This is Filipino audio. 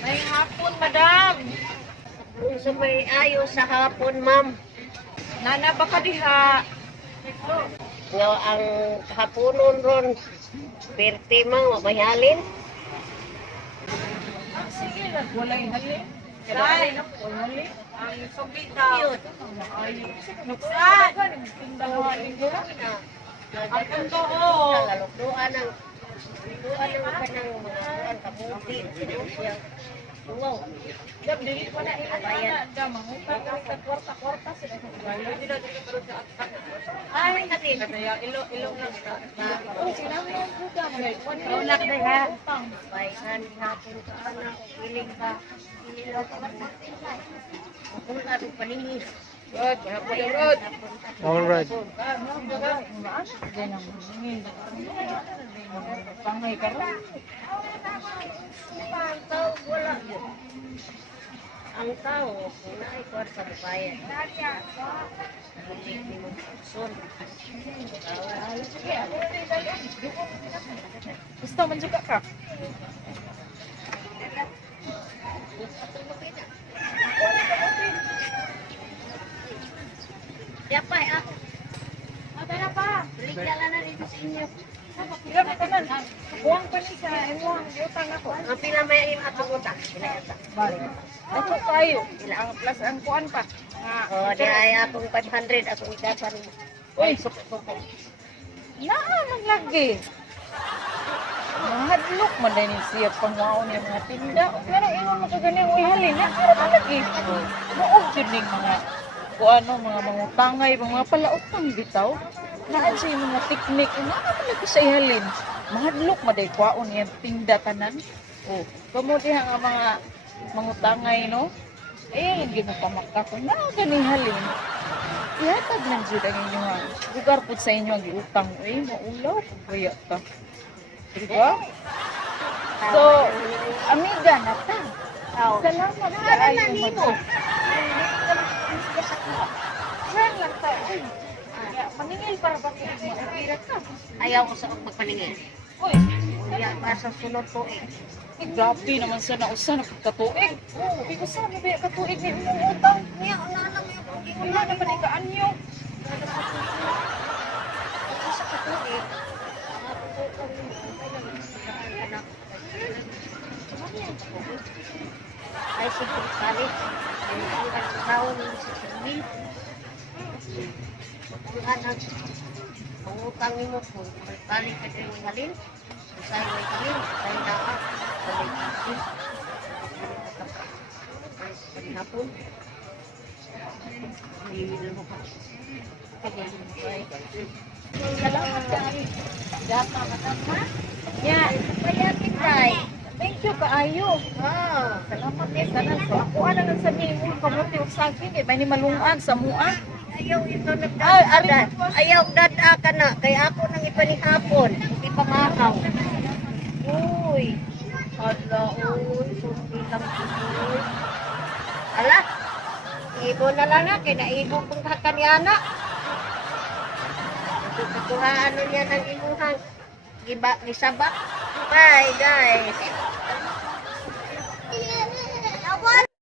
May hapon, madam. Kung may ayo sa hapon, ma'am. Nana ba ka diha? Nga ang hapunon ron, perte mang mamayhalin. Sige lang, walay halin. Ay, walay. Ang sobita. Yun. Nuksan! Ang punto ko. Nalalutuan ng kanang mga kabuti. Siya. Wow. Dam, dili pa na ilan. Dam, mangupat ka sa kwarta-kwarta sila. Ay, natin. Kaya ilo lang ka. Oh, sinabi ang buka mo. Ulak na ha. Bayan, hapon ka anak. Piling ka. Ilaw ka. Kung sabi paningis. Rod, hapon yung rod. Alright. Pangay ka rin. Ang tao, wala yun. Ang tao, kung naikuha sa bayan. Buti ni mo son. Gusto man juga ka? Siapa ya? Tara pa. Balik jalan na dito sa inyo. Ilan na tanan. Buwang pa ni sa imuang diutang ako. Ang pinamaya yung atong utang. Pinayata. Ako tayo. Ang plus ang kuan pa. Oh, di ay atong 500 atong ikasan. Uy, suko-suko. naaman lagi. Mahadlok man din siya pangaon niya mga tinda. Pero ingon mo ka ganyan, uy halin. Nakara pa lagi. Maog yun yung mga mga mangutangay, mga palautang bitaw. Naan siya yung mga teknik. Nakara lagi sa ihalin. Mahadlok man din kwaon niya tinda tanan. Oh, kamuti nga mga mangutangay, no? Eh, hindi mo pamakka ko na ganihalin. Ihatag lang dyan ang inyong lugar po sa inyo ang giutang. Eh, maulaw. Kaya ka. Diba? So, amiga na ta. Salamat ka Ano ayo nimo? Saan lang ta? Uy, maningil para ba kung makirat ka? Ayaw ko sa magpaningin. Uy, Kaya para sa sunod po eh. grabe naman sa nausa na pagkatuig. Oo, ikaw saan na ba yung katuig ni imong utang? Niya, una lang yung Wala na panikaan nyo. sa katuig. Ay, siguro kali. Ang tawon sa sinin. Ang anak. Ang utang ni mo po. Kali ka din ng halin. Isay may halin. Isay naa. Balik kasi. Hapon. Salamat ka. Gata ka na, ha? Ya, payakin tay. Thank you kaayo. Oh, Salamat eh. Tanan ko. Ako ana lang sa nimo kamuti og saging eh. May ni malungan sa mua. ayaw ito Ay, ari nagdada. mo. Ayaw dada ka na. Kaya ako nang ipanihapon. Hindi pa makaw. Uy. Ala, uy. Sundi lang ito. Ala. Ibo na lang na. Kinaibo kong kakanyana. Kukuhaan niya ng imuhang. Gisabak. Bye, guys.